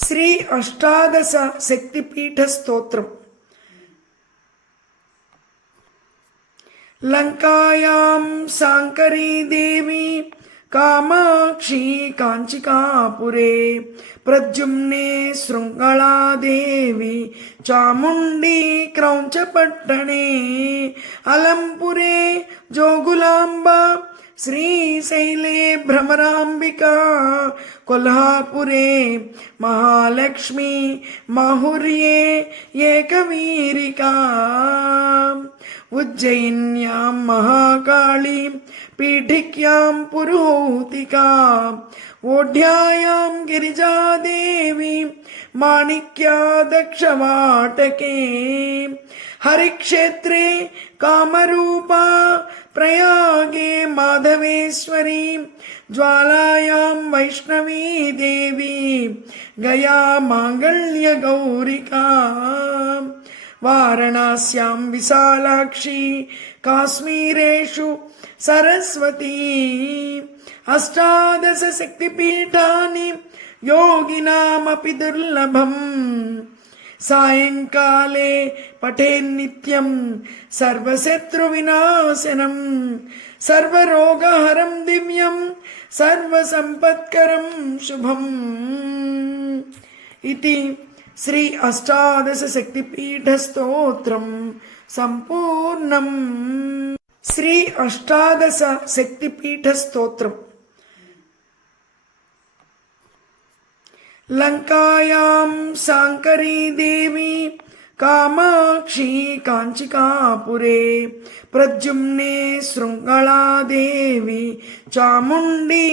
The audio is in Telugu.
శ్రీ అష్టాదశ శక్తిపీఠ స్తోత్రం. లంకాయాం శాంకరీ దేవి కామాక్షి కాంచికాపురే ప్రద్యుమ్నే శృంగళాదేవి చాముండి క్రౌంచపట్టణే అలంపురే జోగులాంబ శ్రీశైలే భ్రమరాంబికా కొల్హాపురే మహాలక్ష్మి మాహుర్యే ఏకవీరికా ఉజ్జయిన్యాం మహాకాళీ పీఠిక్యాం పురోహితికా ఓఢ్యాయాం గిరిజాదేవి మాణిక్యా దక్షవాటకే హరిక్షేత్రే కామరూపా ప్రయాగే మాధవేశ్వరీ జ్వాలాయాం వైష్ణవీ దేవి గయా మాంగళ్య గౌరికా వారణాస్యాం విశాలాక్షి కాశ్మీరేషు సరస్వతీ అష్టాదశ శక్తిపీఠాని యోగినామపి దుర్లభం సాయంకాలే పఠేన్నిత్యం సర్వశత్రువినాశనం సర్వరోగహరం దివ్యం సర్వసంపత్కరం శుభం. ఇది శ్రీ అష్టాదశ శక్తిపీఠ స్తోత్రం సంపూర్ణం. శ్రీ అష్టాదశ శక్తిపీఠ స్తోత్రం. లంకాయాం శాంకరీ దేవి కామాక్షి కాంచికాపురే ప్రద్యుమ్నే శృంగళాదేవి చాముండి